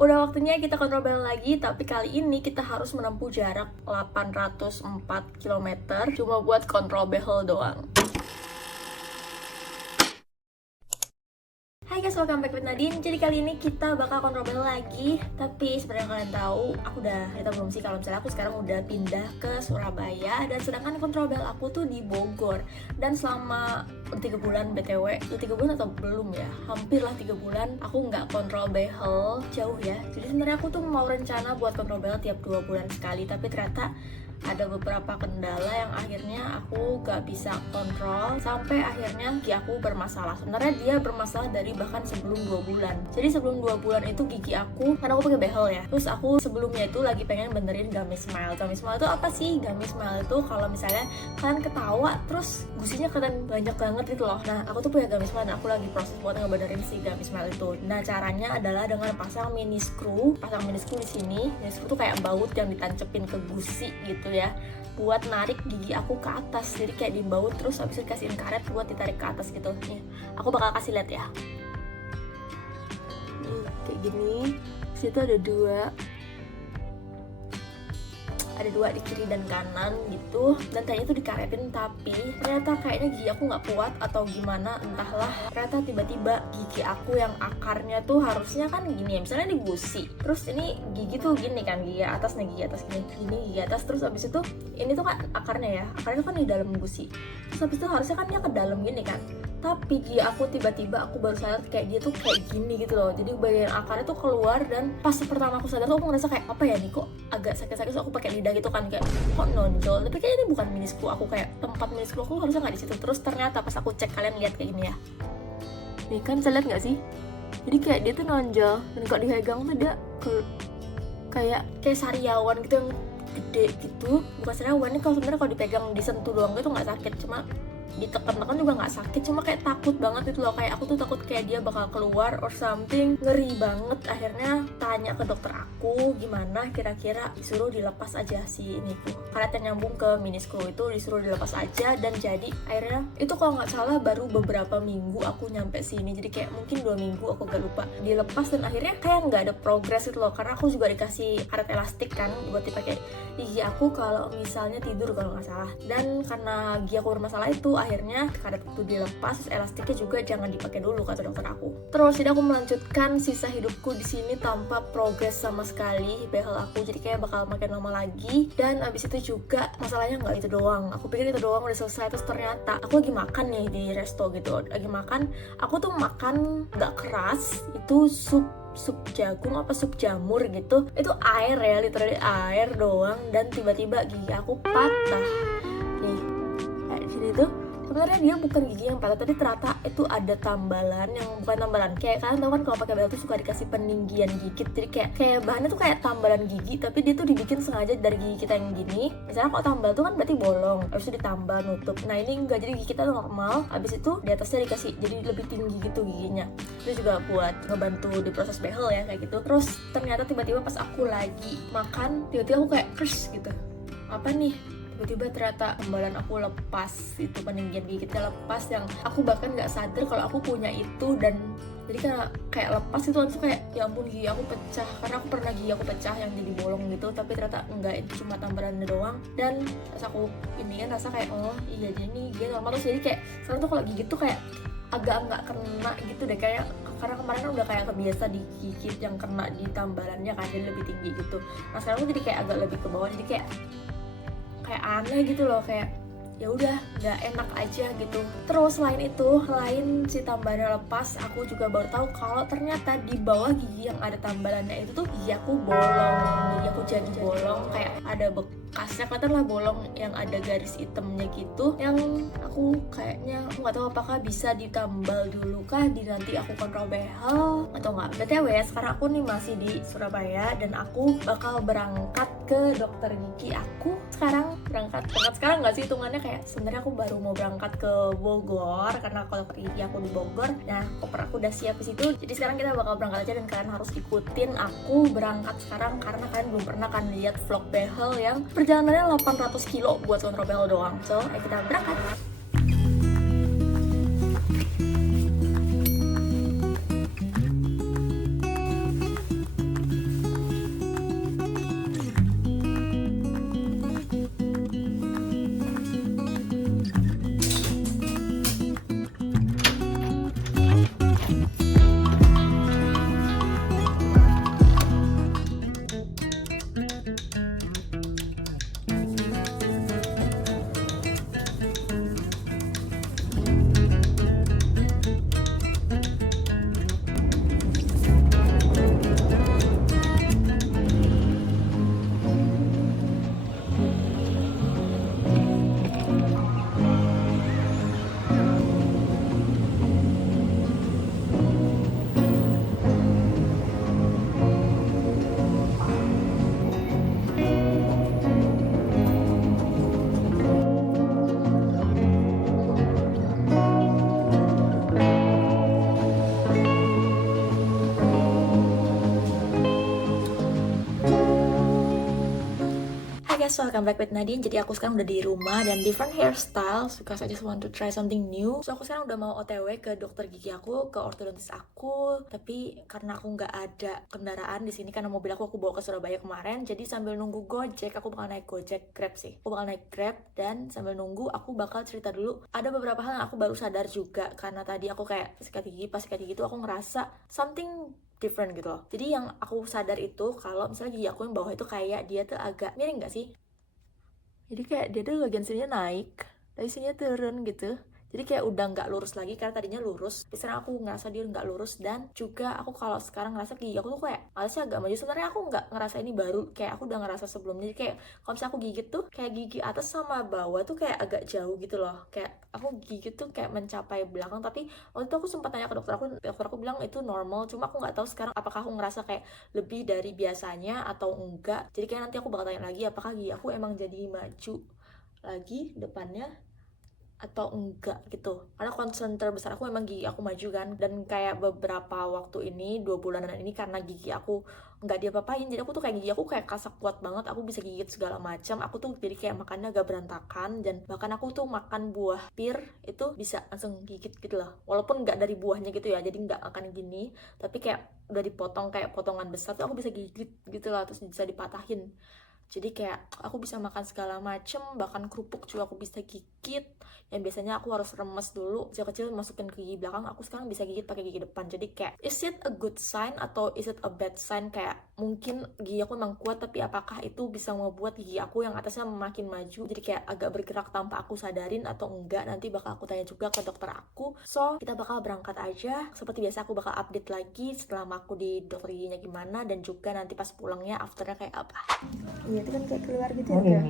Udah waktunya kita kontrol bel lagi, tapi kali ini kita harus menempuh jarak 804 km cuma buat kontrol behel doang. Hai guys, welcome back with Nadine. Jadi kali ini kita bakal kontrol behel lagi. Tapi sebenarnya kalian tahu, aku udah kita belum sih kalau misalnya aku sekarang udah pindah ke Surabaya, dan sedangkan kontrol behel aku tuh di Bogor. Dan selama 3 bulan BTW, 3 bulan atau belum ya? Hampir lah 3 bulan aku nggak kontrol behel jauh ya. Jadi sebenarnya aku tuh mau rencana buat kontrol behel tiap 2 bulan sekali, tapi ternyata ada beberapa kendala yang akhirnya aku gak bisa kontrol sampai akhirnya gigi aku bermasalah. Sebenarnya dia bermasalah dari bahkan sebelum 2 bulan. Jadi sebelum 2 bulan itu gigi aku, karena aku pakai behel ya, terus aku sebelumnya itu lagi pengen benerin gummy smile. Gummy smile itu apa sih? Gummy smile itu kalau misalnya kalian ketawa terus gusinya kalian banyak banget gitu loh. Nah aku tuh punya gummy smile dan aku lagi proses buat ngebenerin si gummy smile itu. Nah caranya adalah dengan pasang mini screw di sini. Mini screw tuh kayak baut yang ditancepin ke gusi gitu ya, buat narik gigi aku ke atas. Jadi kayak dibaut terus habis itu dikasihin karet buat ditarik ke atas gitu. Nih, aku bakal kasih lihat ya. Nih, kayak gini. Situ ada dua di kiri dan kanan gitu, dan tadinya tuh dikaretin, tapi ternyata kayaknya gigi aku nggak kuat atau gimana entahlah. Ternyata tiba-tiba gigi aku yang akarnya tuh harusnya kan gini ya, misalnya di gusi, terus ini gigi tuh gini kan, gigi atas nih, gigi atas gini, gigi atas, terus abis itu ini tuh kan akarnya tuh kan di dalam gusi, terus abis itu harusnya kan dia ke dalam gini kan, tapi gigi aku tiba-tiba aku baru sadar kayak dia tuh kayak gini gitu loh. Jadi bagian akarnya tuh keluar, dan pas pertama aku sadar tuh aku ngerasa kayak apa ya nih, kok agak sakit-sakit. So aku pakai lidah gitu kan, kayak kok nonjol, tapi kayaknya ini bukan menisklu aku, kayak tempat menisklu aku harusnya nggak di situ. Terus ternyata pas aku cek, kalian lihat kayak gini ya, nih kan, bisa lihat nggak sih? Jadi kayak dia tuh nonjol, dan kalau dipegang tuh dia kayak sariawan gitu yang gede gitu. Bukan sariawan, ini kalau sebenarnya kalau dipegang disentuh doang gitu nggak sakit, cuma ditekan-tekan juga nggak sakit, cuma kayak takut banget itu loh. Kayak aku tuh takut kayak dia bakal keluar or something, ngeri banget. Akhirnya tanya ke dokter aku gimana kira-kira, disuruh dilepas aja si ini tuh karet yang nyambung ke mini screw itu, disuruh dilepas aja. Dan jadi akhirnya itu kalau nggak salah baru beberapa minggu aku nyampe sini, jadi kayak mungkin 2 minggu aku gak lupa dilepas. Dan akhirnya kayak nggak ada progres itu loh, karena aku juga dikasih karet elastik kan buat dipakai gigi aku kalau misalnya tidur kalau nggak salah. Dan karena gigi aku bermasalah itu, akhirnya karet itu dilepas, elastiknya juga jangan dipakai dulu kata dokter aku. Terus jadi aku melanjutkan sisa hidupku di sini tanpa progres sama sekali behel aku, jadi kayak bakal makin lama lagi. Dan abis itu juga masalahnya nggak itu doang, aku pikir itu doang udah selesai. Terus ternyata aku lagi makan nih di resto gitu, lagi makan, aku tuh makan nggak keras, itu sup jagung apa sup jamur gitu, itu air ya, literally air doang. Dan tiba-tiba gigi aku patah nih, kayak di sini tuh. Sebenarnya dia bukan gigi yang patah, tapi ternyata itu ada tambalan yang bukan tambalan. Kayak kalian tahu kan kalau pakai behel tuh suka dikasih peninggian gigit. Jadi kayak bahannya tuh kayak tambalan gigi, tapi dia tuh dibikin sengaja dari gigi kita yang gini. Misalnya kalau tambal tuh kan berarti bolong, habis itu ditambal nutup. Nah ini enggak, jadi gigi kita normal, habis itu di atasnya dikasih jadi lebih tinggi gitu giginya. Itu juga buat ngebantu di proses behel ya kayak gitu. Terus ternyata tiba-tiba pas aku lagi makan, tiba-tiba aku kayak kers gitu. Apa nih? Tiba-tiba ternyata tambalan aku lepas, itu peninggian gigitnya lepas, yang aku bahkan nggak sadar kalau aku punya itu. Dan jadi karena kayak lepas itu langsung kayak ya ampun, gigi aku pecah. Karena aku pernah gigi aku pecah yang jadi bolong gitu, tapi ternyata enggak, itu cuma tambalannya doang. Dan pas aku ini kan rasa kayak oh iya, jadi ini gigi normal. Terus jadi kayak sekarang tuh kalau gigit tuh kayak agak nggak kena gitu deh, kayak karena kemarin kan udah kayak kebiasa digigit yang kena di tambalannya kan, jadi lebih tinggi gitu. Nah sekarang tuh jadi kayak agak lebih ke bawah, jadi kayak aneh gitu loh, kayak ya udah nggak enak aja gitu. Terus selain itu, selain si tambalannya lepas, aku juga baru tahu kalau ternyata di bawah gigi yang ada tambalannya itu tuh gigi aku bolong. Gigi aku jadi bolong, kayak ada bekasnya, kelihatan lah bolong yang ada garis hitamnya gitu. Yang aku kayaknya, aku nggak tahu apakah bisa ditambal dulu kah di nanti aku kontrol behel atau nggak. BTW ya, sekarang aku nih masih di Surabaya dan aku bakal berangkat ke dokter gigi aku. Berangkat sekarang nggak sih hitungannya, kayak sebenarnya aku baru mau berangkat ke Bogor karena kalau dokter gigi aku di Bogor. Nah koper aku udah siap di situ, jadi sekarang kita bakal berangkat aja dan kalian harus ikutin aku berangkat sekarang, karena kalian belum pernah kan lihat vlog behel yang perjalanannya 800 kilo buat kontrol behel doang. So ayo kita berangkat. So welcome back with Nadine. Jadi aku sekarang udah di rumah dan different hairstyle because I just want to try something new. So aku sekarang udah mau OTW ke dokter gigi aku, ke ortodontis aku. Tapi karena aku nggak ada kendaraan di sini karena mobil aku bawa ke Surabaya kemarin. Jadi sambil nunggu Gojek, aku bakal naik Gojek, Grab sih. Aku bakal naik Grab dan sambil nunggu aku bakal cerita dulu. Ada beberapa hal yang aku baru sadar juga karena tadi aku kayak pas sikat gigi itu aku ngerasa something different gitu loh. Jadi yang aku sadar itu kalau misalnya gigi aku yang bawah itu kayak dia tuh agak miring gak sih? Jadi kayak dia tuh bagian sininya naik, dari sininya turun gitu. Jadi kayak udah nggak lurus lagi karena tadinya lurus. Tapi sekarang aku ngerasa dia nggak lurus dan juga aku kalau sekarang ngerasa gigi aku tuh kayak alasnya agak maju. Sebenarnya aku nggak ngerasa ini baru, kayak aku udah ngerasa sebelumnya. Jadi kayak kalau misalnya aku gigit tuh kayak gigi atas sama bawah tuh kayak agak jauh gitu loh. Kayak aku gigit tuh kayak mencapai belakang. Tapi waktu itu aku sempat tanya ke dokter aku bilang itu normal. Cuma aku nggak tahu sekarang apakah aku ngerasa kayak lebih dari biasanya atau enggak. Jadi kayak nanti aku bakal tanya lagi apakah gigi aku emang jadi maju lagi depannya atau enggak gitu, karena concern terbesar aku memang gigi aku maju kan. Dan kayak beberapa waktu ini 2 bulanan ini karena gigi aku nggak diapa-apain, jadi aku tuh kayak gigi aku kayak kasak kuat banget, aku bisa gigit segala macam. Aku tuh jadi kayak makannya agak berantakan dan bahkan aku tuh makan buah pir itu bisa langsung gigit gitu loh, walaupun nggak dari buahnya gitu ya, jadi nggak akan gini, tapi kayak udah dipotong kayak potongan besar tuh aku bisa gigit gitu lah, terus bisa dipatahin. Jadi kayak aku bisa makan segala macem, bahkan kerupuk juga aku bisa gigit. Yang biasanya aku harus remes dulu, kecil-kecil masukin ke gigi belakang, aku sekarang bisa gigit pakai gigi depan. Jadi kayak, is it a good sign atau is it a bad sign? Kayak mungkin gigi aku memang kuat, tapi apakah itu bisa membuat gigi aku yang atasnya makin maju? Jadi kayak agak bergerak tanpa aku sadarin atau enggak? Nanti bakal aku tanya juga ke dokter aku. So, kita bakal berangkat aja. Seperti biasa aku bakal update lagi setelah aku di dokter giginya gimana, dan juga nanti pas pulangnya afternya kayak apa. Iya, itu kan kayak keluar gitu ya. Ya.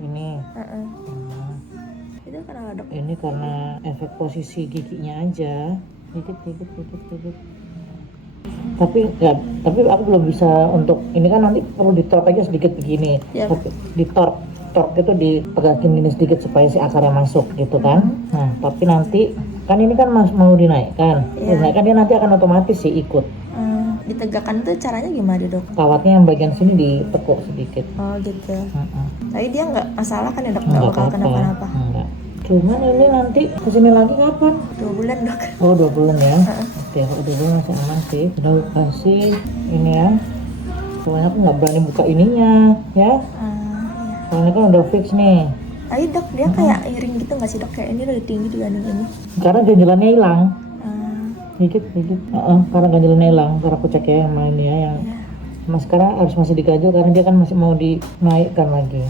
Ini Itu kenapa dok? Ini karena efek posisi giginya aja. Dikit. Tapi aku belum bisa untuk ini kan, nanti perlu ditork aja sedikit begini. Yep. Tapi ditork itu dipegangin gini sedikit supaya si akarnya masuk gitu kan. Nah, tapi nanti kan ini kan mau dinaikkan. Dinaikkan dia nanti akan otomatis sih ikut. Ditegakkan tuh caranya gimana dok? Kawatnya yang bagian sini ditekuk sedikit. Oh gitu. Tapi dia nggak masalah kan ya dok? Nggak bakal apa-apa. kenapa-napa? Enggak. Cuman ini nanti kesini lagi kapan? 2 bulan dok. Oh 2 bulan ya. Oke, kalau 2 bulan masih aman sih. Udah kasih ini ya. Soalnya aku nggak berani buka ininya ya. Soalnya kan udah fix nih. Ayo dok, dia kayak iring gitu nggak sih dok? Kayak ini udah tinggi dibanding ini. Karena ganjelannya hilang. Dikit. Karena ganjelannya hilang. Karena aku cek ya yang ini ya, yang mas sekarang harus masih diganjel karena dia kan masih mau dinaikkan lagi.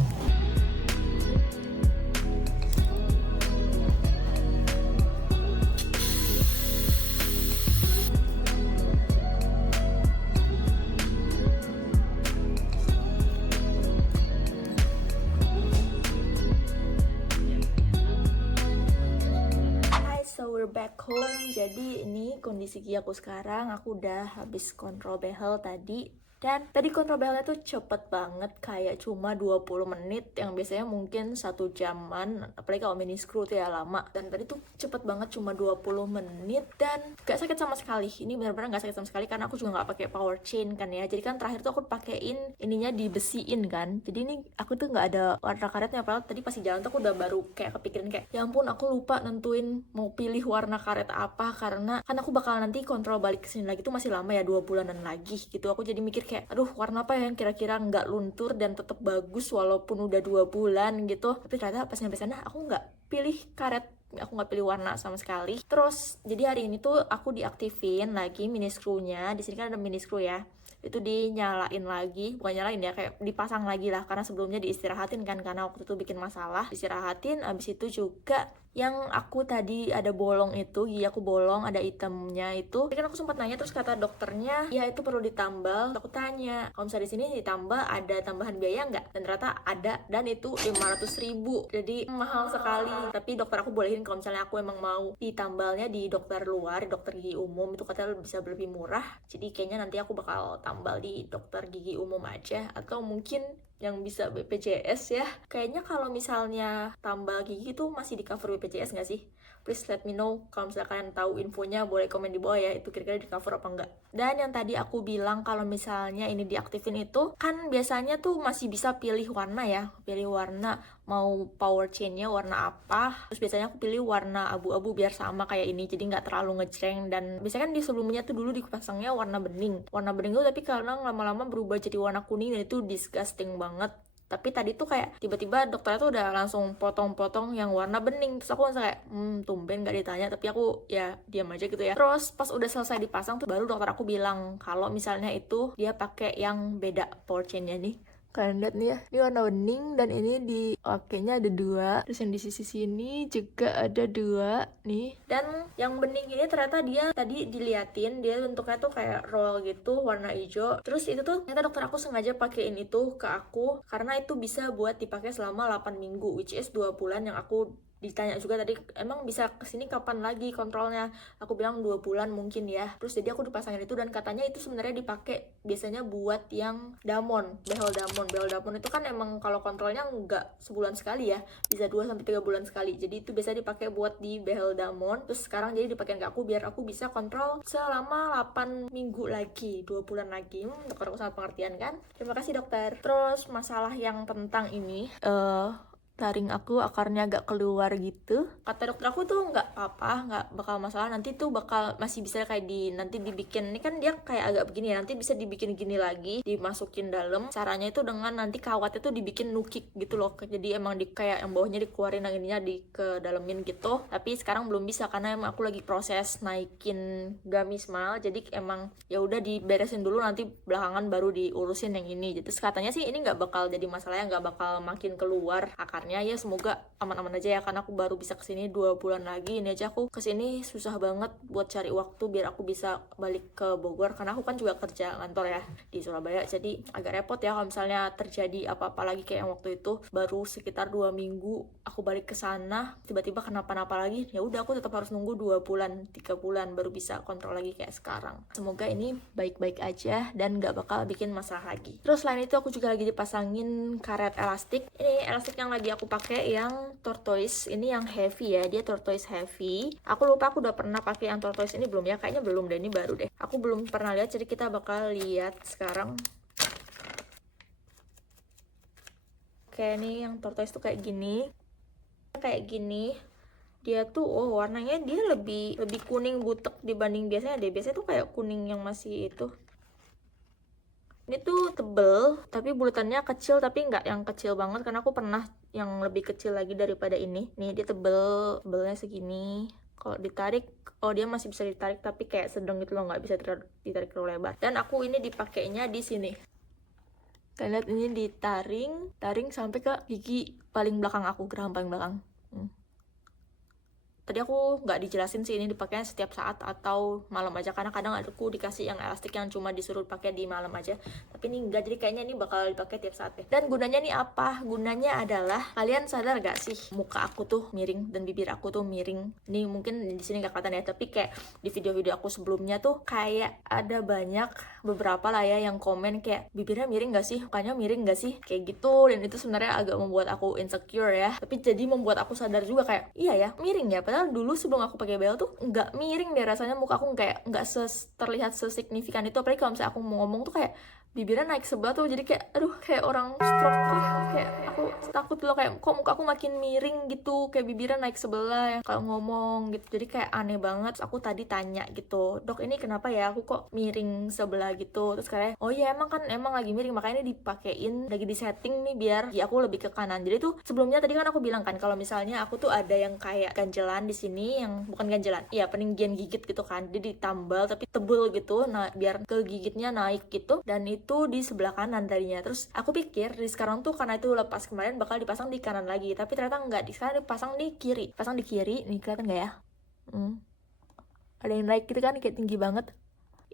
So we're back home. Jadi ini kondisi gigi aku sekarang. Aku udah habis kontrol behel tadi. Dan tadi kontrol behelnya tuh cepet banget, kayak cuma 20 menit yang biasanya mungkin 1 jaman, apalagi kalau mini screw tuh ya lama. Dan tadi tuh cepet banget, cuma 20 menit dan gak sakit sama sekali. Ini benar-benar gak sakit sama sekali karena aku juga gak pakai power chain kan ya. Jadi kan terakhir tuh aku pakein ininya dibesiin kan. Jadi ini aku tuh gak ada warna karetnya, padahal tadi pas di jalan tuh aku udah baru kayak kepikiran kayak ya ampun aku lupa nentuin mau pilih warna karet apa, karena kan aku bakal nanti kontrol balik kesini lagi tuh masih lama ya, 2 bulanan lagi gitu. Aku jadi mikir kayak aduh warna apa yang kira-kira nggak luntur dan tetap bagus walaupun udah 2 bulan gitu. Tapi ternyata pas nyampe sana aku nggak pilih karet, aku nggak pilih warna sama sekali. Terus jadi hari ini tuh aku diaktifin lagi mini screw-nya. Di sini kan ada mini screw ya, itu dinyalain lagi, bukan nyalain ya, kayak dipasang lagi lah, karena sebelumnya diistirahatin kan karena waktu itu bikin masalah. Istirahatin, abis itu juga yang aku tadi ada bolong itu, gigi aku bolong ada hitamnya itu. Jadi kan aku sempat nanya, terus kata dokternya ya itu perlu ditambal. Aku tanya kalau misalnya di sini ditambal ada tambahan biaya nggak, dan ternyata ada, dan itu 500.000, jadi mahal sekali. Tapi dokter aku bolehin kalau misalnya aku emang mau ditambalnya di dokter luar, di dokter gigi umum, itu katanya bisa lebih murah. Jadi kayaknya nanti aku bakal tambal di dokter gigi umum aja, atau mungkin yang bisa BPJS ya. Kayaknya kalau misalnya tambal gigi tuh masih di cover BPJS nggak sih? Please let me know kalau misalnya kalian tahu infonya, boleh komen di bawah ya, itu kira-kira di cover apa enggak. Dan yang tadi aku bilang kalau misalnya ini diaktifin itu, kan biasanya tuh masih bisa pilih warna ya, pilih warna mau power chainnya warna apa. Terus biasanya aku pilih warna abu-abu biar sama kayak ini, jadi nggak terlalu ngejreng. Dan biasanya kan di sebelumnya tuh dulu dipasangnya warna bening itu, tapi karena lama-lama berubah jadi warna kuning dan itu disgusting banget. Tapi tadi tuh kayak tiba-tiba dokternya tuh udah langsung potong-potong yang warna bening. Terus aku langsung kayak tumben gak ditanya, tapi aku ya diam aja gitu ya. Terus pas udah selesai dipasang tuh baru dokter aku bilang kalau misalnya itu dia pakai yang beda power chainnya nih. Kalian lihat nih ya, ini warna bening dan ini di oke-nya ada 2. Terus yang di sisi sini juga ada 2 nih. Dan yang bening ini ternyata dia tadi diliatin, dia bentuknya tuh kayak roll gitu, warna hijau. Terus itu tuh ternyata dokter aku sengaja pakein itu ke aku karena itu bisa buat dipakai selama 8 minggu, which is 2 bulan yang aku ditanya juga tadi, emang bisa kesini kapan lagi kontrolnya? Aku bilang 2 bulan mungkin ya. Terus jadi aku dipasangin itu dan katanya itu sebenarnya dipakai biasanya buat yang damon, behel damon itu kan emang kalau kontrolnya nggak sebulan sekali ya, bisa 2-3 bulan sekali. Jadi itu biasa dipakai buat di behel damon. Terus sekarang jadi dipakai ke aku biar aku bisa kontrol selama 8 minggu lagi, 2 bulan lagi. Dokter aku sangat pengertian kan. Terima kasih dokter. Terus masalah yang tentang ini taring aku akarnya agak keluar gitu. Kata dokter aku tuh nggak apa-apa, nggak bakal masalah, nanti tuh bakal masih bisa kayak nanti dibikin, ini kan dia kayak agak begini ya, nanti bisa dibikin gini lagi, dimasukin dalam. Caranya itu dengan nanti kawatnya tuh dibikin nukik gitu loh, jadi emang kayak yang bawahnya dikeluarin, yang ininya ke dalemin gitu. Tapi sekarang belum bisa karena emang aku lagi proses naikin gummy smile, jadi emang ya udah diberesin dulu, nanti belakangan baru diurusin yang ini. Jadi katanya sih ini nggak bakal jadi masalahnya, nggak bakal makin keluar akar. Ya semoga aman-aman aja ya, karena aku baru bisa kesini 2 bulan lagi. Ini aja aku kesini susah banget buat cari waktu biar aku bisa balik ke Bogor, karena aku kan juga kerja kantor ya di Surabaya, jadi agak repot ya kalau misalnya terjadi apa-apa lagi kayak yang waktu itu. Baru sekitar 2 minggu aku balik ke sana, tiba-tiba kenapa-napa lagi, ya udah aku tetap harus nunggu 2 bulan 3 bulan baru bisa kontrol lagi kayak sekarang. Semoga ini baik-baik aja dan gak bakal bikin masalah lagi. Terus selain itu aku juga lagi dipasangin karet elastik. Ini elastik yang lagi aku pakai yang tortoise, ini yang heavy ya, dia tortoise heavy. Aku lupa aku udah pernah pakai yang tortoise ini belum ya, kayaknya belum deh, ini baru deh. Aku belum pernah lihat, jadi kita bakal lihat sekarang. Oke, ini yang tortoise tuh kayak gini. Dia tuh warnanya dia lebih kuning butek dibanding biasanya deh. Biasanya tuh kayak kuning yang masih itu. Ini tuh tebel, tapi bulatannya kecil, tapi nggak yang kecil banget, karena aku pernah yang lebih kecil lagi daripada ini. Nih dia tebelnya segini. Kalau ditarik, dia masih bisa ditarik, tapi kayak sedang gitu loh, nggak bisa ditarik terlalu lebar. Dan aku ini dipakainya di sini. Kalian lihat ini taring sampai ke gigi paling belakang aku, geraham paling belakang. Tadi aku nggak dijelasin sih ini dipakainya setiap saat atau malam aja, karena kadang aku dikasih yang elastik yang cuma disuruh pakai di malam aja, tapi ini enggak, jadi kayaknya ini bakal dipakai tiap saat deh. Dan gunanya nih apa? Gunanya adalah, kalian sadar gak sih muka aku tuh miring dan bibir aku tuh miring? Ini mungkin di sini nggak kelihatan ya, tapi kayak di video-video aku sebelumnya tuh kayak ada beberapa lah ya yang komen kayak, bibirnya miring gak sih? Mukanya miring gak sih? Kayak gitu. Dan itu sebenarnya agak membuat aku insecure ya, tapi jadi membuat aku sadar juga kayak, iya ya miring ya, padahal dulu sebelum aku pakai behel tuh nggak miring deh rasanya, muka aku kayak nggak terlihat sesignifikan itu. Apalagi kalau misalnya aku mau ngomong tuh kayak bibirnya naik sebelah tuh, jadi kayak aduh kayak orang stroke kah, kayak aku takut loh kayak kok muka aku makin miring gitu, kayak bibirnya naik sebelah ya kalau ngomong gitu. Jadi kayak aneh banget. Aku tadi tanya gitu, dok ini kenapa ya aku kok miring sebelah gitu. Terus kayak oh ya emang lagi miring, makanya ini dipakein, lagi di setting nih biar ya aku lebih ke kanan. Jadi tuh sebelumnya tadi kan aku bilang kan kalau misalnya aku tuh ada yang kayak ganjelan di sini, yang bukan ganjelan ya, peninggian gigit gitu kan, dia ditambal tapi tebel gitu, nah biar ke gigitnya naik gitu. Dan itu di sebelah kanan tadinya. Terus aku pikir di sekarang tuh karena itu lepas kemarin bakal dipasang di kanan lagi, tapi ternyata enggak, di sekarang dipasang di kiri. Pasang di kiri, nih kelihatan nggak ya? Ada yang naik gitu kan, kayak tinggi banget.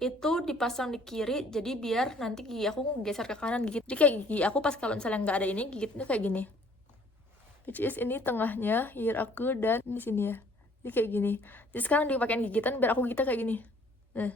Itu dipasang di kiri, jadi biar nanti gigi aku geser ke kanan gigit. Jadi kayak gigi aku pas kalau misalnya nggak ada ini, gigitnya kayak gini. Which is ini tengahnya, ear aku, dan ini sini ya. Jadi kayak gini. Jadi sekarang dipakein gigitan biar aku gigitnya kayak gini. Nah,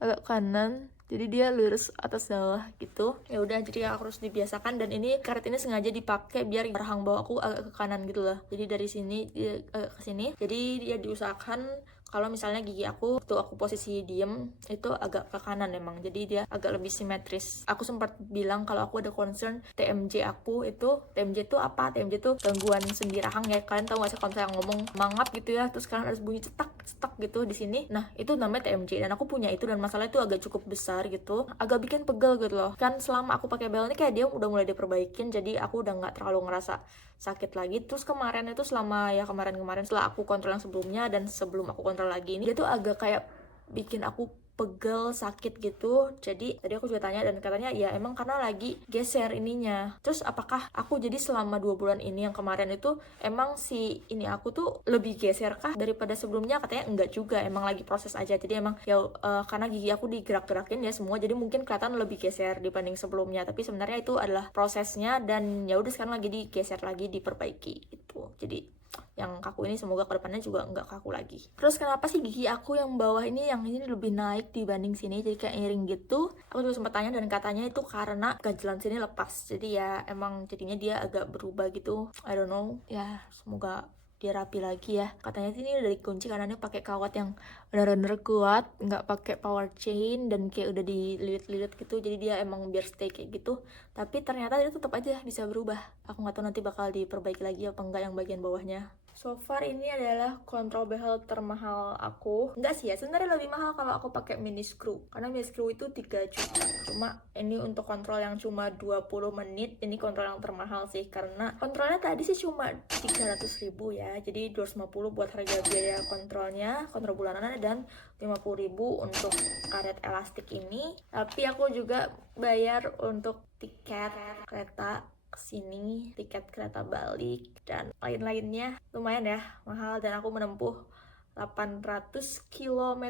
agak kanan, jadi dia lurus atas bawah gitu. Ya udah, jadi aku harus dibiasakan. Dan ini karet ini sengaja dipakai biar rahang bawah aku agak ke kanan gitu loh, jadi dari sini dia agak ke sini. Jadi dia diusahakan kalau misalnya gigi aku waktu aku posisi diem itu agak ke kanan emang, jadi dia agak lebih simetris. Aku sempat bilang kalau aku ada concern TMJ aku itu. TMJ itu apa? TMJ itu gangguan sendi rahang ya. Kalian tahu gak sih kalau misalnya ngomong mangap gitu ya, terus kalian harus bunyi cetak cetak gitu di sini. Nah itu namanya TMJ, dan aku punya itu, dan masalah itu agak cukup besar gitu, agak bikin pegel gitu loh. Kan selama aku pakai behel ini kayak dia udah mulai diperbaikin, jadi aku udah nggak terlalu ngerasa sakit lagi. Terus kemarin itu selama ya kemarin setelah aku kontrol yang sebelumnya dan sebelum aku kontrol lagi ini, dia tuh agak kayak bikin aku pegel, sakit gitu. Jadi tadi aku juga tanya dan katanya ya emang karena lagi geser ininya. Terus apakah aku jadi selama 2 bulan ini yang kemarin itu emang si ini aku tuh lebih geser kah daripada sebelumnya? Katanya enggak juga, emang lagi proses aja. Jadi emang ya karena gigi aku digerak-gerakin ya semua, jadi mungkin kelihatan lebih geser dibanding sebelumnya. Tapi sebenarnya itu adalah prosesnya, dan ya udah sekarang lagi digeser lagi, diperbaiki gitu. Jadi yang kaku ini semoga kedepannya juga nggak kaku lagi. Terus kenapa sih gigi aku yang bawah ini, yang ini lebih naik dibanding sini, jadi kayak miring gitu? Aku juga sempat tanya dan katanya itu karena ganjelan sini lepas, jadi ya emang jadinya dia agak berubah gitu. I don't know ya, semoga dia rapi lagi ya. Katanya sini udah dikunci kanannya pakai kawat yang bener-bener kuat, nggak pakai power chain, dan kayak udah dililit-lilit gitu, jadi dia emang biar stay kayak gitu. Tapi ternyata dia tetap aja bisa berubah. Aku nggak tahu nanti bakal diperbaiki lagi apa enggak yang bagian bawahnya. So far ini adalah kontrol behel termahal aku. Enggak sih ya, sebenarnya lebih mahal kalau aku pakai mini screw, karena mini screw itu 3 juta. Cuma ini untuk kontrol yang cuma 20 menit, ini kontrol yang termahal sih, karena kontrolnya tadi sih cuma 300.000 ya. Jadi 250 buat harga biaya kontrolnya, kontrol bulanan, dan 50.000 untuk karet elastik ini. Tapi aku juga bayar untuk tiket kereta kesini, tiket kereta balik, dan lain-lainnya. Lumayan ya mahal, dan aku menempuh 800 km.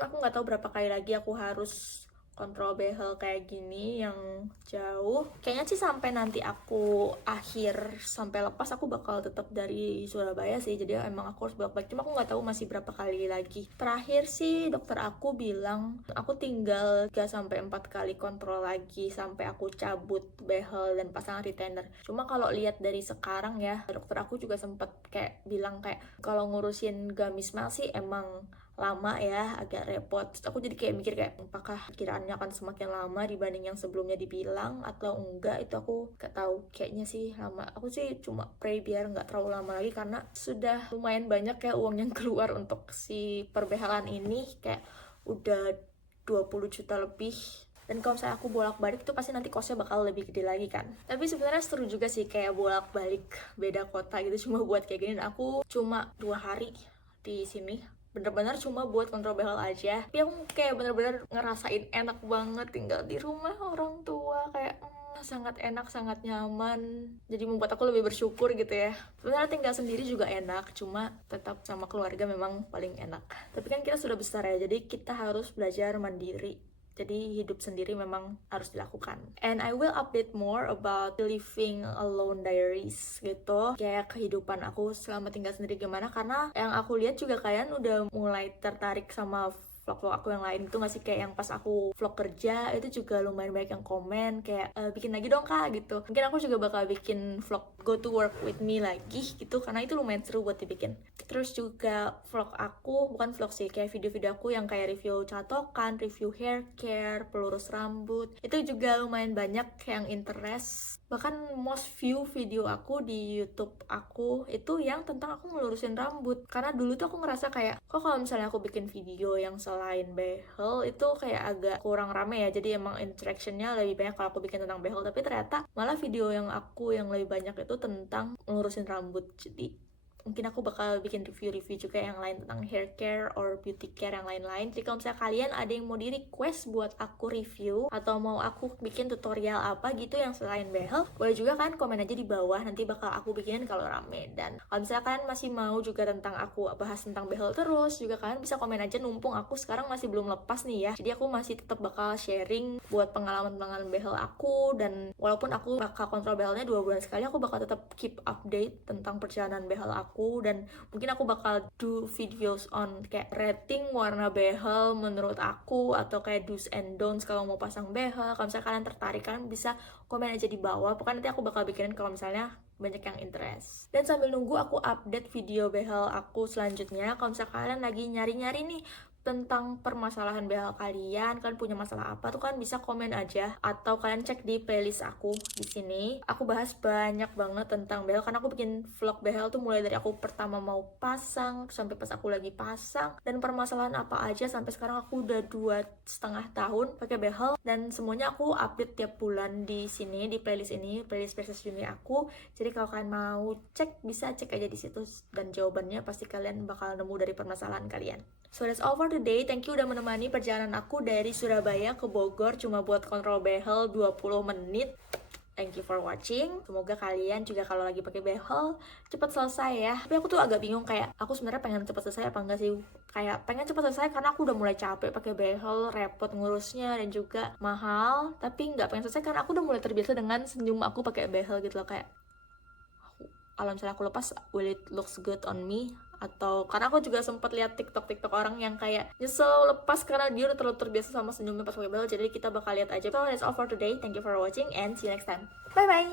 Aku nggak tahu berapa kali lagi aku harus kontrol behel kayak gini yang jauh. Kayaknya sih sampai nanti aku akhir sampai lepas aku bakal tetap dari Surabaya sih, jadi emang aku harus bolak-balik. Cuma aku nggak tahu masih berapa kali lagi. Terakhir sih dokter aku bilang aku tinggal 3-4 kali kontrol lagi sampai aku cabut behel dan pasang retainer. Cuma kalau lihat dari sekarang ya, dokter aku juga sempet kayak bilang kayak kalau ngurusin gamis mal sih emang lama ya, agak repot. Terus aku jadi kayak mikir kayak apakah kiraannya akan semakin lama dibanding yang sebelumnya dibilang atau enggak, itu aku gak tahu. Kayaknya sih lama. Aku sih cuma pray biar nggak terlalu lama lagi, karena sudah lumayan banyak kayak uang yang keluar untuk si perbehalan ini, kayak udah 20 juta lebih. Dan kalau misalnya aku bolak-balik itu pasti nanti kosnya bakal lebih gede lagi kan. Tapi sebenarnya seru juga sih kayak bolak-balik beda kota gitu cuma buat kayak gini. Dan aku cuma 2 hari di sini, bener-bener cuma buat kontrol behel aja. Tapi aku kayak bener-bener ngerasain enak banget tinggal di rumah orang tua, kayak sangat enak, sangat nyaman. Jadi membuat aku lebih bersyukur gitu ya. Sebenarnya tinggal sendiri juga enak, cuma tetap sama keluarga memang paling enak. Tapi kan kita sudah besar ya, jadi kita harus belajar mandiri. Jadi hidup sendiri memang harus dilakukan. And I will update more about living alone diaries gitu. Kayak kehidupan aku selama tinggal sendiri gimana. Karena yang aku lihat juga kalian udah mulai tertarik sama vlog-vlog aku yang lain itu nggak sih, kayak yang pas aku vlog kerja itu juga lumayan banyak yang komen kayak bikin lagi dong kak gitu. Mungkin aku juga bakal bikin vlog go to work with me lagi gitu, karena itu lumayan seru buat dibikin. Terus juga vlog aku, bukan vlog sih, kayak video-video aku yang kayak review catokan, review hair care, pelurus rambut, itu juga lumayan banyak yang interest. Bahkan most view video aku di YouTube aku itu yang tentang aku ngelurusin rambut. Karena dulu tuh aku ngerasa kayak kok kalau misalnya aku bikin video yang selain behel itu kayak agak kurang rame ya, jadi emang interactionnya lebih banyak kalau aku bikin tentang behel. Tapi ternyata malah video yang aku yang lebih banyak itu tentang ngelurusin rambut. Jadi mungkin aku bakal bikin review-review juga yang lain tentang hair care or beauty care yang lain-lain. Jadi kalau misalnya kalian ada yang mau di request buat aku review atau mau aku bikin tutorial apa gitu yang selain behel, boleh juga kan komen aja di bawah, nanti bakal aku bikinin kalau rame. Dan kalau misalnya kalian masih mau juga tentang aku bahas tentang behel terus, juga kalian bisa komen aja, numpung aku sekarang masih belum lepas nih ya, jadi aku masih tetap bakal sharing buat pengalaman-pengalaman behel aku. Dan walaupun aku bakal kontrol behelnya 2 bulan sekali, aku bakal tetap keep update tentang perjalanan behel aku aku, dan mungkin aku bakal do videos on kayak rating warna behel menurut aku, atau kayak do's and don'ts kalau mau pasang behel. Kalau misalnya kalian tertarik, kalian bisa komen aja di bawah, pokoknya nanti aku bakal bikinin kalau misalnya banyak yang interest. Dan sambil nunggu aku update video behel aku selanjutnya, kalau misalnya kalian lagi nyari-nyari nih tentang permasalahan behel kalian punya masalah apa tuh, kan bisa komen aja, atau kalian cek di playlist aku di sini. Aku bahas banyak banget tentang behel, karena aku bikin vlog behel tuh mulai dari aku pertama mau pasang sampai pas aku lagi pasang, dan permasalahan apa aja sampai sekarang. Aku udah 2,5 tahun pakai behel, dan semuanya aku update tiap bulan di sini, di playlist ini, playlist Princess Juni aku. Jadi kalau kalian mau cek, bisa cek aja di situ, dan jawabannya pasti kalian bakal nemu dari permasalahan kalian. So that's all for today. Thank you udah menemani perjalanan aku dari Surabaya ke Bogor cuma buat kontrol behel 20 menit. Thank you for watching. Semoga kalian juga kalau lagi pakai behel cepat selesai ya. Tapi aku tuh agak bingung, kayak aku sebenarnya pengen cepat selesai apa enggak sih? Kayak pengen cepat selesai karena aku udah mulai capek pakai behel, repot ngurusnya dan juga mahal. Tapi nggak pengen selesai karena aku udah mulai terbiasa dengan senyum aku pakai behel gitu loh, kayak kalau misalnya aku lepas, will it looks good on me? Atau karena aku juga sempat lihat TikTok orang yang kayak nyesel lepas karena dia udah terlalu terbiasa sama senyumnya pas pakai behel. Jadi kita bakal lihat aja. So that's all for today. Thank you for watching and see you next time. Bye bye.